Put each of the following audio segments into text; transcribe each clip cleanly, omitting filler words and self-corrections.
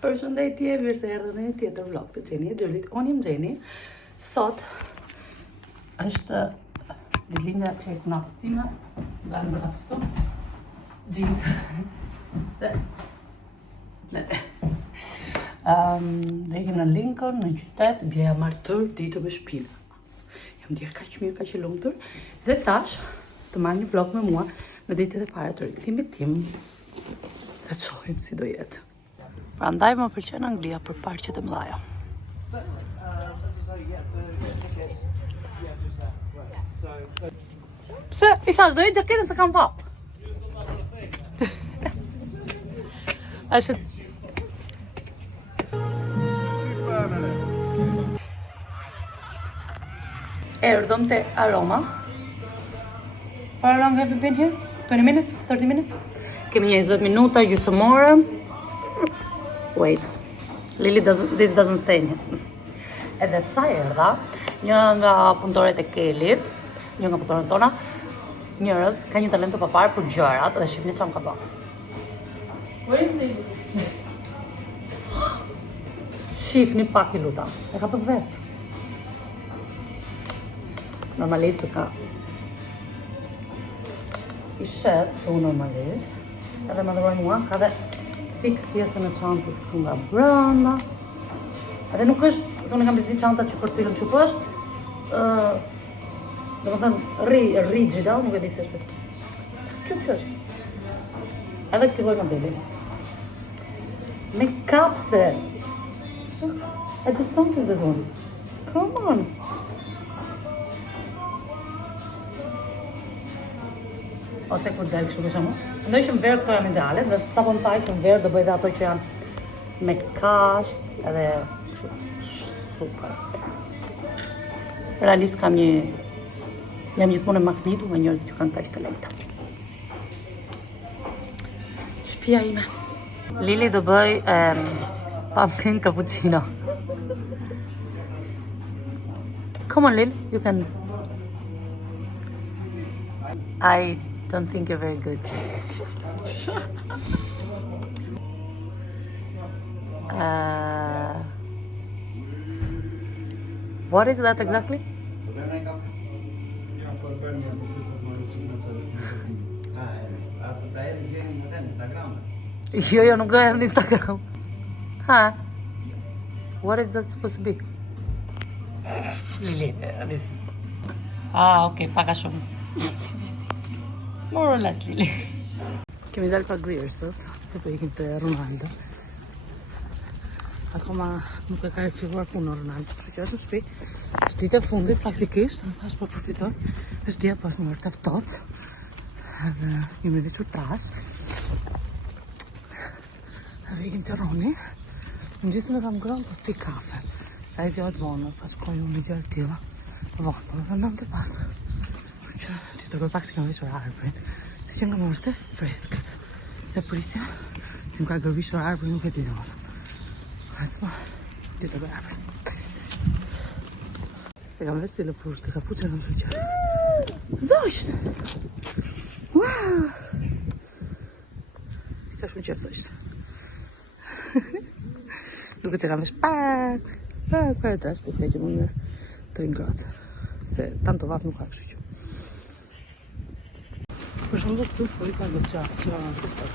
Përshëndetje, mirë se erdhët në një tjetër vlog të Gjeni e Gjolit. Unë jam Gjeni. Sot është ditëlindja e kunafës time. Nga në bërta pëstu jeans dhe atlete. Dhe ikim në Lincoln, në qytet, bjeja marrë tërë ditë me shpina. Jam djerë kaq mirë, kaq e lumtur. Dhe thash të marrë një vlog me mua në ditët e para të rikthimit tim. Se të shohim si do jetë. Prandaj më pëlqen Anglia për parqet e mëdha. Pse i thash do i gjaketën se kam vap. Është erdhëm te Aroma. How long have you been here? 20 minutes? 30 minutes? Kemi një 20 minuta, gjysmore. Wait, this doesn't stay in here. Edhe sa erdha, një nga punëtoret e Kelit, një nga punëtoret tona, njërës ka një talent të papar për gjërat dhe shifni çam ka bërë. Where is it? Shifni pak i luta, e ka për vetë. Normalisht ka i shet të normalisht, edhe më dhuroj mua, ka dhe fix pjesën e çantës këtu nga brenda. Edhe nuk është, se unë kam bizit çantat që përfilën që është, domethënë rigida, nuk e di se është. Sa kjo që është? Edhe këtë lloj modeli. Me kapse. I just noticed this one. Come on. Ose kur del kështu për shembull. Mendoj që në verë këto janë ideale, dhe sa po më thaj që në verë do bëj dhe ato që janë me kasht, edhe kështu, super. Realisht jam gjithmonë e magnitur me njerëz që kanë kaq talenta. Shtëpia ime. Lili do bëj pumpkin cappuccino. Come on, Lil, you can. I don't think you're very good. What is that exactly? Jo, nuk do e në Instagram. Ha? What is that supposed to be? Okay, paka shumë. More or less, Lili. Kemi dalë pak dhirë sot, se po ikim te Ronaldo. Akoma nuk e ka recivuar punë Ronaldo, kështu që është në shtëpi. Është ditë e fundit faktikisht, më thash po përfitoj. Është dia pas më të ftohtë. Edhe jemi veçur trash. Edhe ikim te Roni. Në gjithë me kam ngrënë për pi kafe. Sa i gjallë vonë, sa shkoj unë një gjallë tila. Vonë, po vendam të pak. Që ti të gërë pak që kam veçur arbrin. Si që nga më është freskët. Se prisja, që më ka gërvishur arbrin nuk e di në më. Hajtë po, ti të gërë arbrin. E kam veç të lëpush, të kaput e në shumë qërë. Zosht! Wow! Ka shumë qërë zosht. Duke që kam veç pak e trash, përse që më të ingratë. Se tanto vap nuk ka kështu që. Për shembull këtu shkoj ka do qatë që në të sport.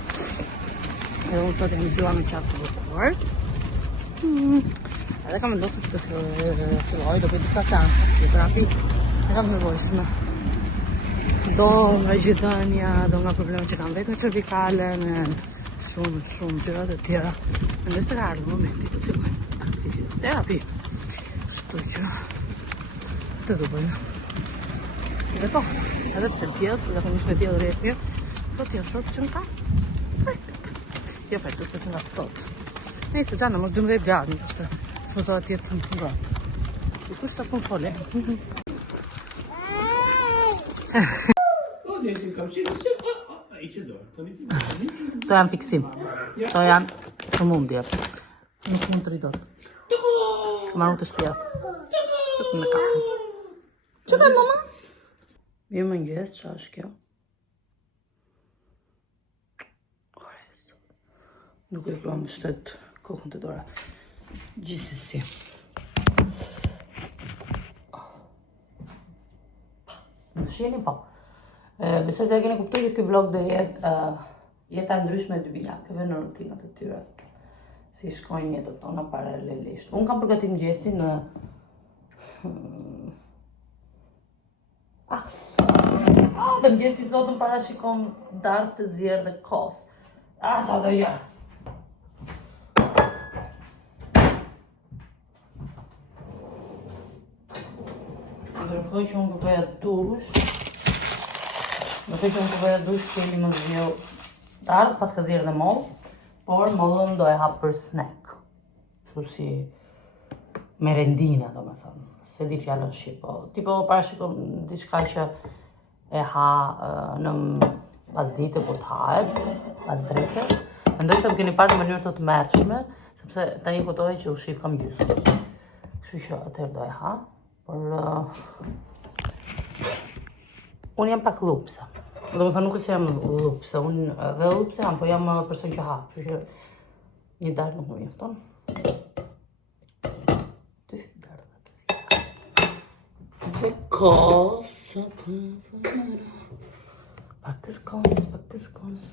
Edhe unë sot jam zhua në qatë të bërkuar. Edhe kam vendosur që të filloj, do bëj disa seansa fizioterapi. E kam nevojshme. Do nga gjithënia, do nga problemet që kam vetë me cervikale, me shumë gjërat e tjera. Mendoj se ka ardhur momenti të filloj terapi. Kështu që të do bëjmë. Dhe po, edhe pse tjesë, dhe kënë ishtë në tjellë rejtë mirë, sot tjesë sot që nga freskët. Jo freskët, se që nga ftohtë. Nejse gjana, mos 12 gradë, në përse s'pëzohet tjetë në ngratë. Dikush sa pun fole. To janë fiksim. To janë sëmundje. Nuk mund të ridot. Marru të shpia. Me kafën. Që ka mama? Mirë mëngjes, që është kjo? Nuk e luam shtet kokën të dora. Gjithsesi. Më shihni po. Besoj se e keni kuptuar që ky vlog do jetë jeta ndryshme e dy bijakëve në rutinat e tyre. Si shkojnë jetët tona paralelisht. Unë kam përgatitur mëngjesin në dhe mëngjesi sot më parashikon darkë të zjerë dhe kos. Sa do ja. Ndërkohë që unë përpoja dush, Kelly më zhjell darkë, pas ka zjerë dhe mollë, por mollën do e hap për snack. Kështu si merendina, do me thënë. Se di fjallën shqip, tipo parashikon diçka që e ha në pas dite kur të hahet, pas dreke. Mendoj se më keni parë në mënyrë të tmerrshme, sepse tani kuptoj që u shif kam gjysmë. Kështu që atëherë do e ha, por unë jam pak lupse. Do me thënë nuk është që jam lupse, unë dhe lupse jam, po jam person që ha, kështu që një darkë nuk më mjafton. Pak të skons.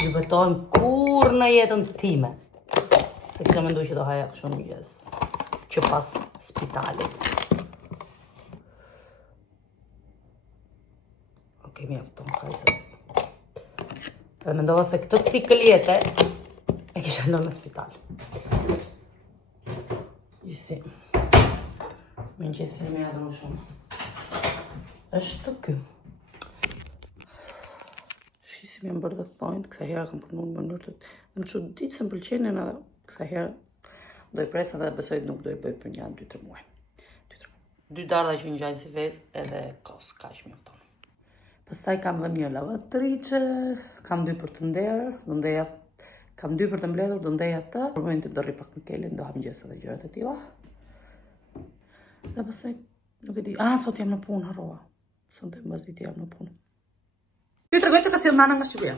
Ju betojmë kur në jetën time. Se kisha menduar që do haja kështu mëngjes, që pas spitalit. Okej, mjafton, kajse. Dhe mendova se këtë cikël jete e kisha lënë në spital. Gjësi. Mëngjesi më adhuru shumë. Është ky. Shisim jam bërë dhe thonjt, kësa herë kam përnu në mënyrë të... Më çudit se më pëlqenin edhe kësa herë do i presën dhe besoj nuk do i bëj për një 2-3 muaj. 2 darda që ngjajnë si vezë edhe kos, kaq mjafton. Pastaj kam vënë një lavatriçe, kam 2 për të nderë, kam 2 për të mbledhur, do ndej atë. Për momentin do rri pak në Kelin, do hap mëngjes edhe gjërat e tilla. Dhe pastaj nuk e di. Sot jam në punë, harrova. Sonte mbasdite jam në punë. Ju tregoj që ka sjell nana nga Shqipëria.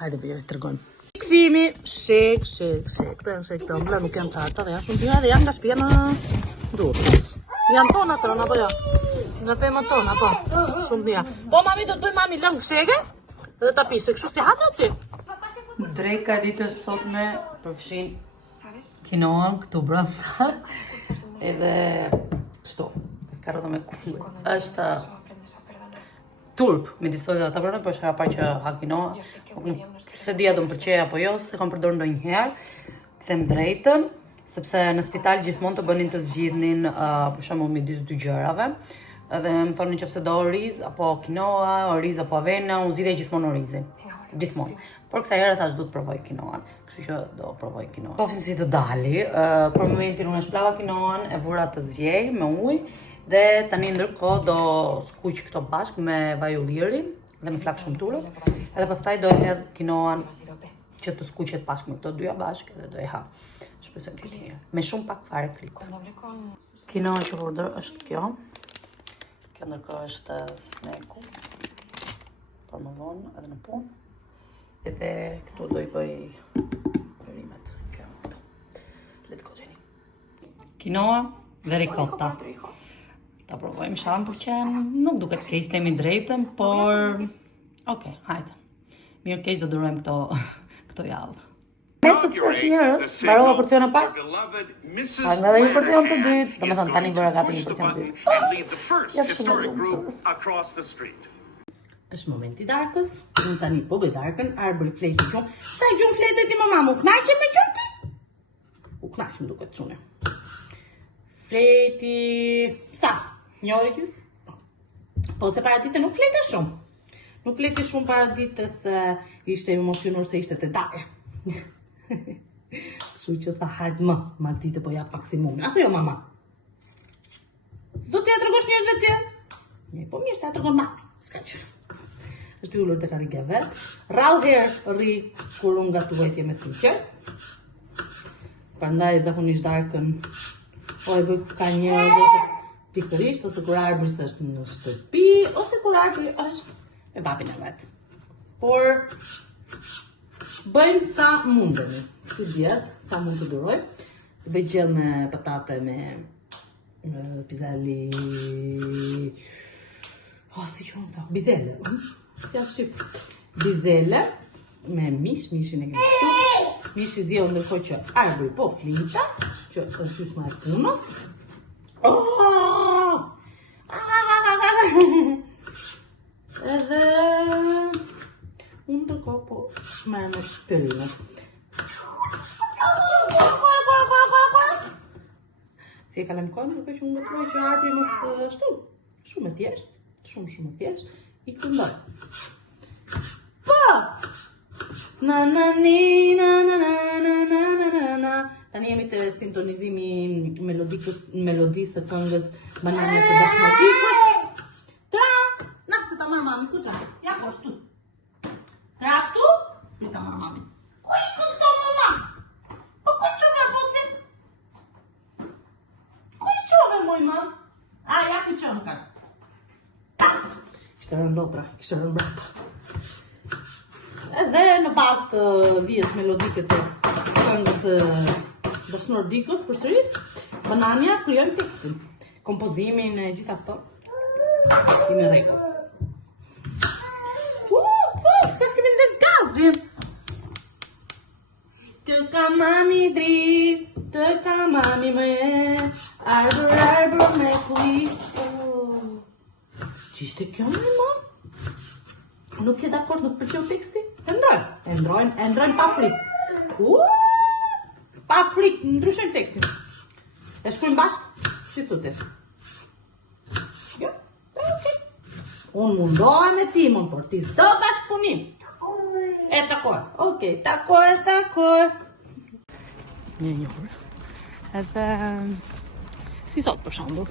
Hajde bëjë, tregojmë. Fiksimi, shek. Këto janë shek të ëmbla, nuk janë tarta dhe janë shumë të dhe janë nga shtëpia në Durrës. Janë tona apo jo? Nga pemë tona, po. Shumë mira. Po, mami, do të bëj mami lëngë shege dhe ta pisë, kështu si hatë ti. Dreka ditës sotme përfshin kinoan këtu brenda. Edhe kështu, karrota me kull. Është turp, me distojtë ata brenda, po është hera parë që ha kinoa. Se dia do më pëlqej apo jo, se kam përdorur ndonjëherë, them drejtën. Sepse në spital gjithmonë të bënin të zgjidhnin për shembull midis 2 gjërave. Edhe më thonin nëse do oriz apo kinoa, oriz apo avena, unë zgjidhja gjithmonë orizin. Gjithmonë. Por kësaj herë thash do të provoj kinoan, kështu që do provoj kinoan. Pofim si të dali. Për momentin unë shplava kinoan, e vura të zgjej me ujë dhe tani ndërkohë do skuq këto bashkë me vaj ulliri dhe me flak shumturët. Edhe pastaj do e hedh kinoan që të skuqet bashkë me këto dyja bashkë dhe do e ha. Shpresoj të mirë. Me shumë pak fare frikë. Kinoa që përdor është kjo. Kjo ndërkohë është sneku. Por më vonë edhe në punë. Edhe këtu do i bëj perimet. Let's go, Jenny. Kinoa dhe ricotta. Ta provojmë sharam për që nuk duket keq temi drejtën, por okej, hajde. Mirë keq do durojmë këto javë. Me sukses njerëz, mbarova porcion e parë. Ka nga dhe një porcion të dytë, do me thënë tani bëra gati një porcion të dytë. Jep shumë lumtur. Është momenti darkës, unë tani po bëj darkën, arbëri fleti gjumë. Sa gjumë fletet ti mama, u knaqe me gjumë ti? U knaqe më duket çune. Fleti, sa? Një orë gjysmë? Po se para dite nuk flete shumë. Nuk flete shumë para dite se ishte emocionur se ishte të darë. Kështu që ta hajt më, mas dite po jap maksimumin. Apo jo mama? S'do t'ja tregosh njerëzve tje? Një, po mirë se ja tregon mami. S'ka që. Është i ullur të karige vetë. Rallë herë rri kur unë gatuaj tje me sinqer. Prandaj zakonisht darkën. O e bëj ka një pikërisht, ose kur arbëri është në shtëpi, ose kur arbëri është me babin e vet. Por bëjmë sa mundemi, si djetë, sa mund të duroj. Bëj gjell me patate, me pizelli, si që ta, bizele, fjalë shqip. Bizele, me mishin e kemi këtu, mish i zjellë ndërkohë që arbëri po flinta, që është gjysma e punës. Edhe unë ndërkohë po merr me shpirinë. Si e kalem kohën, duke që unë ndërkohë që arbëri mos të ashtu. Shumë e thjesht, shumë e thjesht, i këndoj. Po! Na na ni na na na na na na na. Tani jemi të sintonizimi melodisë të këngës Banane të Dasmatikës. Tra! Nasë ta mama, ku tra? Ja po shtu. Tra tu? Mi ta mama. Ku i këto mama? Po ku qove boci? Ku i qove moj mam? Ja ku qove ka. Kishtë rënë lotra, kishtë rënë brapa. Edhe në pas të vjes melodike të këngës Dashnor Dikos përsëris, Banania krijojmë tekstin, kompozimin e gjitha këto. I me rregull. S'pas kemi ndes gazin. Të ka mami drit, të ka mami me, arbër me kuj. Qishte kjo me mam? Nuk je dakord, nuk pëlqeu teksti? E ndrojnë pa frikë. Pa frikë, ndryshojnë tekstin. E shkruajmë bashkë, si thotë. Jo, okay. Unë mundohem me timon, por ti s'do bashkëpunim. E takoj. Okej, takoj. Një orë. Edhe si sot për shembull.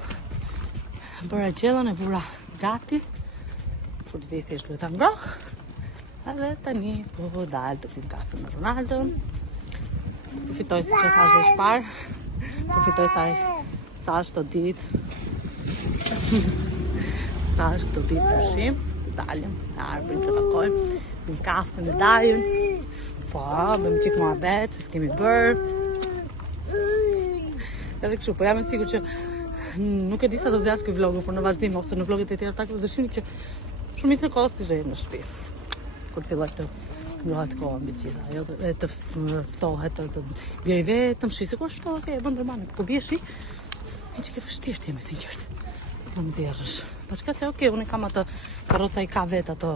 Bëra gjellën e vura gati. Kur të vej thjesht ta ngroh. Edhe tani po dal të pim kafe me Ronaldon. Përfitoj si që thash dhe shpar. Përfitoj sa është të ditë. Sa është këto ditë përshim. Të dalim, në arbërin të takojmë. Pim kafe me Dajun. Po, bëjmë qik muhabet, si s'kemi bërë. Edhe kështu, po jam e sigur që nuk e di sa do zjas këj vlogu, por në vazhdim, ose në vloget e tjera takve dëshimi që shumicë e kohës të zhrejmë në shtëpi. Kur filloj të ngrohet koha mbi gjitha, jo të ftohet, të bjeri vetëm shi, se kur është ftohet, e bën ndërmane, po bje shi, e që ke vështirë t'jemi sinqert, në më djerësh. Pashka se unë kam atë karroca i ka vet ato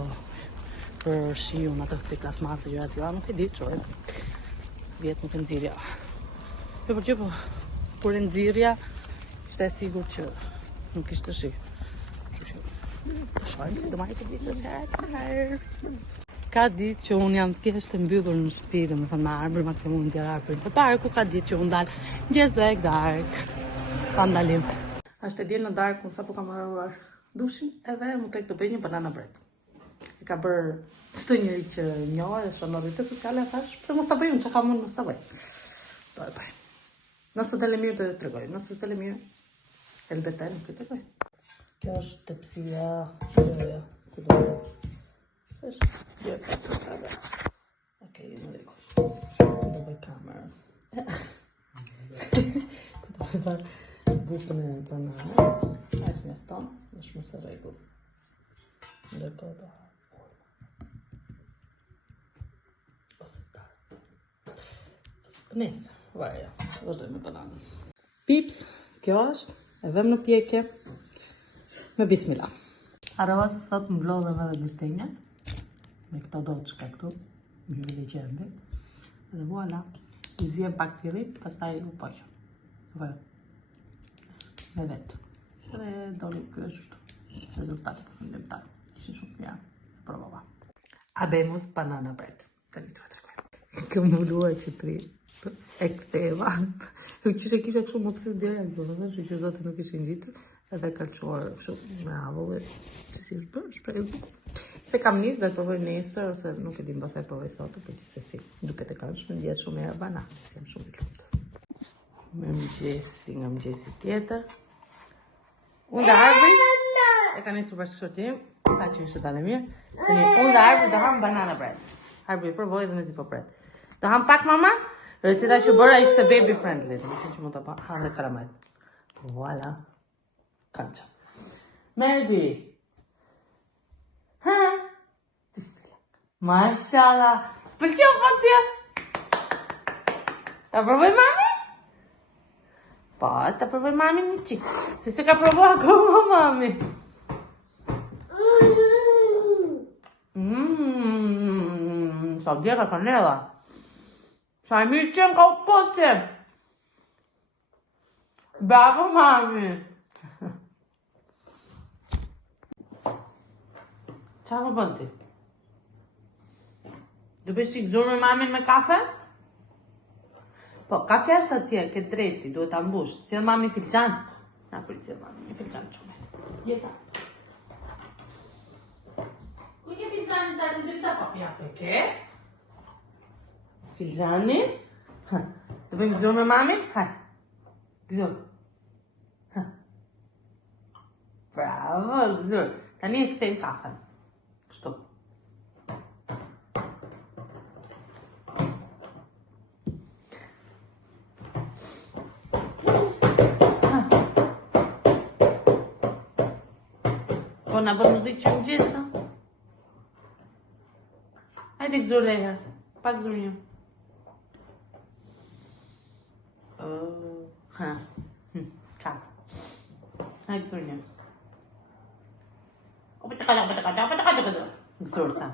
për shiun, ato si plasmasë, gjëra tilla, nuk e di çoj. Vjet nuk e nxirja. Jo për gjë, po kur e nxirja, ishte e sigurt që nuk ishte shi. Kështu që shojmë si do marrë të ditë të Ka ditë që unë jam thjesht të mbyllur në shtëpi, domethënë me arbër, ma të mund nxjerr arbërin të parku, ka ditë që unë dal ngjes drek dark. Pa ndalim. Është e diel në darkë, unë sapo kam marruar dushin, edhe mu tek të bëj një banana bread. E ka bërë çdo njeri që njoh, është në rrjetet sociale, thash, pse mos ta bëj unë, çka kam unë mos ta bëj. Do e bëj. Nëse dalë mirë të tregoj, nëse s'dalë mirë, elbeten nuk e tregoj. Kjo është tepsia, ku do Okej, në rregull. Do bëj kamerën. Do bëj bukën e bananës. Aq mjafton, është mos e rregull. Ndërkohë do Nëse, vaja, vazhdoj me bananën. Pips, kjo është, e vëm në pjekje, me bismillah. Arava sot më vlodhen edhe gështenja. Me këto do të shka këtu, mjëri dhe qendi. Dhe voila, i zjem pak pirit, pastaj u poqë. Vajë, me vetë. Dhe doli kjo është rezultatet fundimtar. Ishin shumë mira, provova. Habemus banana bread. Tani të tregoj. Kjo më luaj që tri, e këteva. Që kisha kështu më të direkt, që zote nuk ishin gjitur. Edhe ka quar shumë me avullit, që si është bërë, shprejë. Se kam nisë dhe provoj nesër, ose nuk e di mbasaj provoj sotë, për që se si duket e këndshme, ndjetë shumë e banane, si jam shumë i lutë. Me mëgjesi nga mëgjesi tjetër. Unë dhe Harbri e ka nisur bashkëshortim, ta që ishte dalë mirë. Unë dhe Harbri do ham banana bread. Harbri provoj dhe me zi po pret. Do ham pak mama, receta që bëra ishte baby friendly, të më që mund të ha dhe karamel. Voila. Kanqa. Merbi. Ha? Mashallah. Pëlqeu focja? Ta provoj mami? Po, ta provoj mami një qik. Se ka provoj akoma mami. Sa djeka kanela. Sa e mirë qenë ka u poqe. Bravo mami. Qa më bënd ti? Do bësh qik zurë me mamin me kafe? Po, kafe është atje, ke drejti, duhet ta mbush. Sjell mami filxhan. Na prit sjell mami një filxhan çumet. Jeta. Ku je filxhani tani drita papja? Ke? Filxhani? Ha. Do bëjmë zurë me mamin? Hajde. Gëzur. Ha. Bravo, gëzur. Tani e kthejmë kafen. Kështu. Po na bën muzikë që më gjithë. Hajde gëzur dhe herë. Pak gëzur një. Ha. Qa. Hajde gëzur një. Gëzur tha.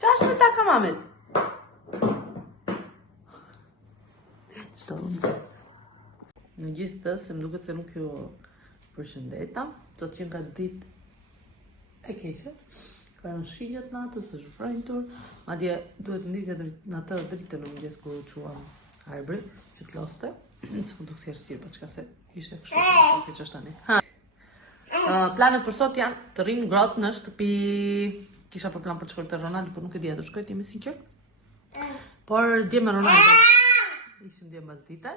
Qa është me taka mamit? Në gjithë të, se më duket se nuk ju përshëndeta, sot që nga ditë e keqe, ka në shiljet natës, është frajtur, madje duhet ndizja në atë dritë në mëngjes kur u quam Harbri, që të loste, se më duk si ersirë, pa qka se ishte kështu, si që është tani. Planet për sot janë të rrinë ngrohtë në shtëpi, kisha për plan për të shkoj të Ronaldo, por nuk e dija do shkoj, t'jemi sinqer. Por dje me Ronaldo, ishim dje mbas dite,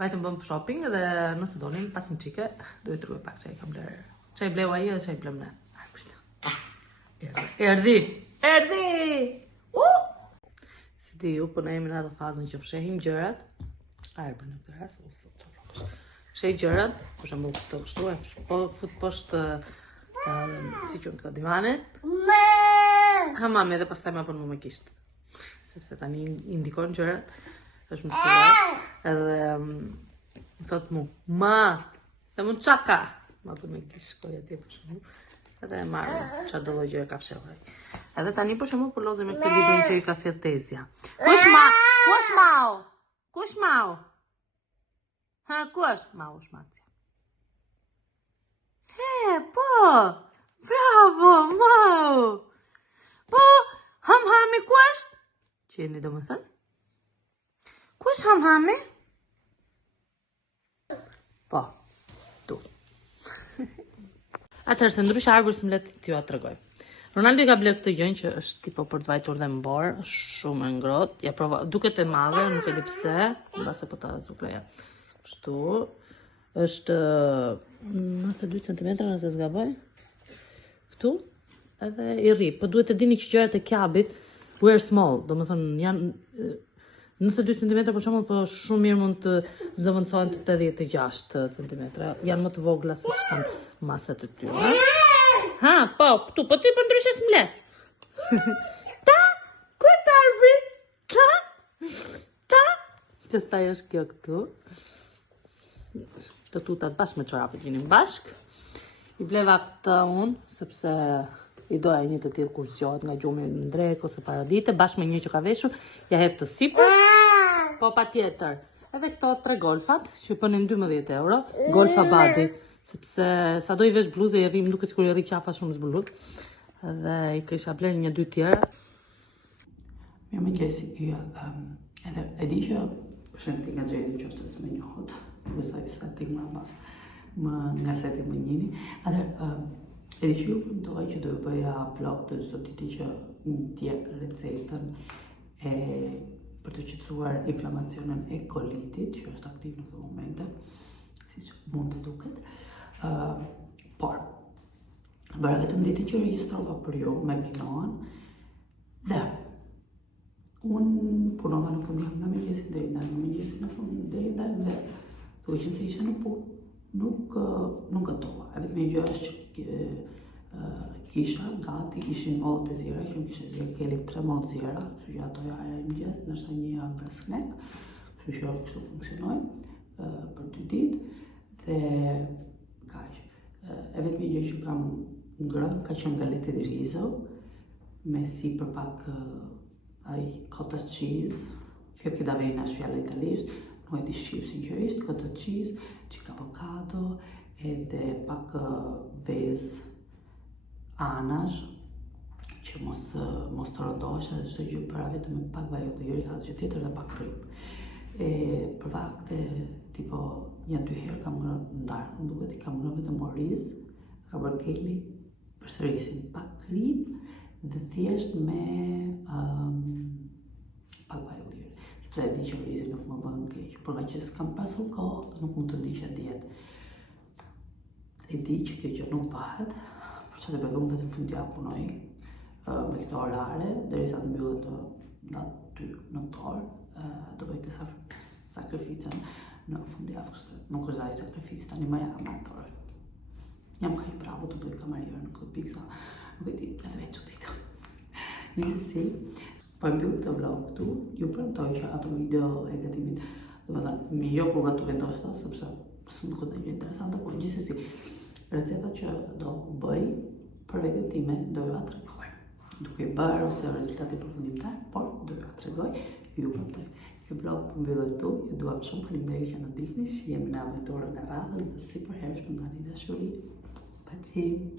vajtëm bëm shopping dhe nëse donim pas një qike, duhet të rruaj pak që i kam bler. Që i bleu aji dhe që i blem ne. Erdi! Si ti ju, për ne jemi në atë fazën që fshehim gjërat. Për në këtë ras, fshej gjërat, për shembull këtë kështu, po fut poshtë si qënë këta divanet. Ha mami, edhe pastaj ma për mu me kisht. Sepse tani indikon gjërat. është mësuar, edhe më thot mu, ma, dhe mu qaka, ma për me kishë koja tje për shumë, edhe e marrë që do lloj gjëre ka fshehur. Edhe tani për shumë për lozim me këtë librin që i ka sjell Tezja. Kush mau? Ha, kush? Mau shmacja. He, po, bravo, mau. Po, ham-hami ku është? Qeni do më thënë? Ku është ham-hami? Po, tu. Atëherë se ndryshe Arbër së mlet t'ju atë tregoj. Ronaldo i ka bler këtë gjën që është tipo për të vajtur dhe mbor, shumë e ngrohtë. Ja prova, duket e madhe, nuk e di pse, mbase po ta zupleja. Kështu, është 92 cm nëse s'gaboj. Këtu, edhe i rri. Po duhet të dini që gjërat e Kiabit wear small, domethënë janë 92 cm për shembull, po shumë mirë mund të zëvendësohen të 86 cm. Janë më të vogla se që kanë masat e tyre. Ha, po, këtu, po ti për ndryshe s'mlet. Ta? Ku është Arbri? Ta? Që staj është kjo këtu. Të tutat bashkë me çorapet vinin bashk. I bleva këtë unë, sepse i doja një të tillë kur zgjohet nga gjumi në drek ose paradite, bashkë me një që ka veshur, ja hedh të sipër. Po patjetër. Edhe këto 3 golfat, që pënin 12 euro, golfa badi. Sepse sa do i vesh bluzë i rrim, duke sikur i rri qafa shumë zbulut. Dhe i kisha bler 1-2 tjera. Mirë më gjesi, edhe e di që shënti nga gjeni që fësës me njohët. Vësoj seti më nga seti më njini. Atër, e di që ju pëmdoj që do ju bëja vlog të çdo ditë që ndjek recetën për të qetësuar inflamacionin e kolitit, që është aktiv në këto momente, siç mund të duket. Por, bëra vetëm ditën që regjistrova për ju me kinoan, dhe unë punova në fundjavë nga mëngjesit deri në mëngjesin në fund deri në darkë, dhe duke qenë se isha në punë, nuk gatuva. E vetëm gjë është që kisha gati, ishin mollët e zjera, që më kishe zjerë Kelly 3 mollë zjera, kështu që ato ja e mëngjes, nërsa një janë për snack, kështu që kështu funksionoj për 2 ditë, dhe kaq. E vetëm gjë që kam ngrënë ka qenë galette di riso, me si për pak ai cottage cheese, fiocchi d'avena është fjala italisht, nuk e di shqip sinqerisht, cottage cheese, çik avokado, edhe pak vezë anash, që mos të rëndohesh, edhe çdo gjë para vetëm me pak vaj ulliri, asgjë tjetër dhe pak krip. Për vakte, tipo 1-2 herë kam ngrënë ndarkë, më duket i kam ngrënë vetëm oriz, ka bërë Kelly përsërisin, pak krip dhe thjesht me pak vaj ulliri. Sepse e di që orizi nuk më bën keq, por nga që s'kam pasur kohë, nuk mund të ndiqja dietë. E di që kjo gjë nuk bëhet, për që të bëjë unë vetëm fundjavë punoj me këto orare, derisa të mbyllet datë 2 nëntor, do bëj këtë sakrificën në fundjavë, kështu nuk është ai sakrificë, tani më jam amator. Jam kaq bravo të bëj kamarier në këtë pikë, nuk e di, edhe vetë çuditë. Njësësi, po e mbyll këtë vlog këtu, ju premtoj që ato video e gatimit, domethënë jo kur gatu vendosa, sepse s'm duket ndonjë gjë interesante, por gjithsesi recetat që do bëj për veten time do ju tregoj. Duke bërë ose rezultate përfundimtar, por do ju tregoj, ju premtoj. Ky vlog mbyllet këtu, ju dua shumë, faleminderit që na ndiqni, jemi në aventurën e radhës dhe sipërhershme ndani dashuri. Paqim.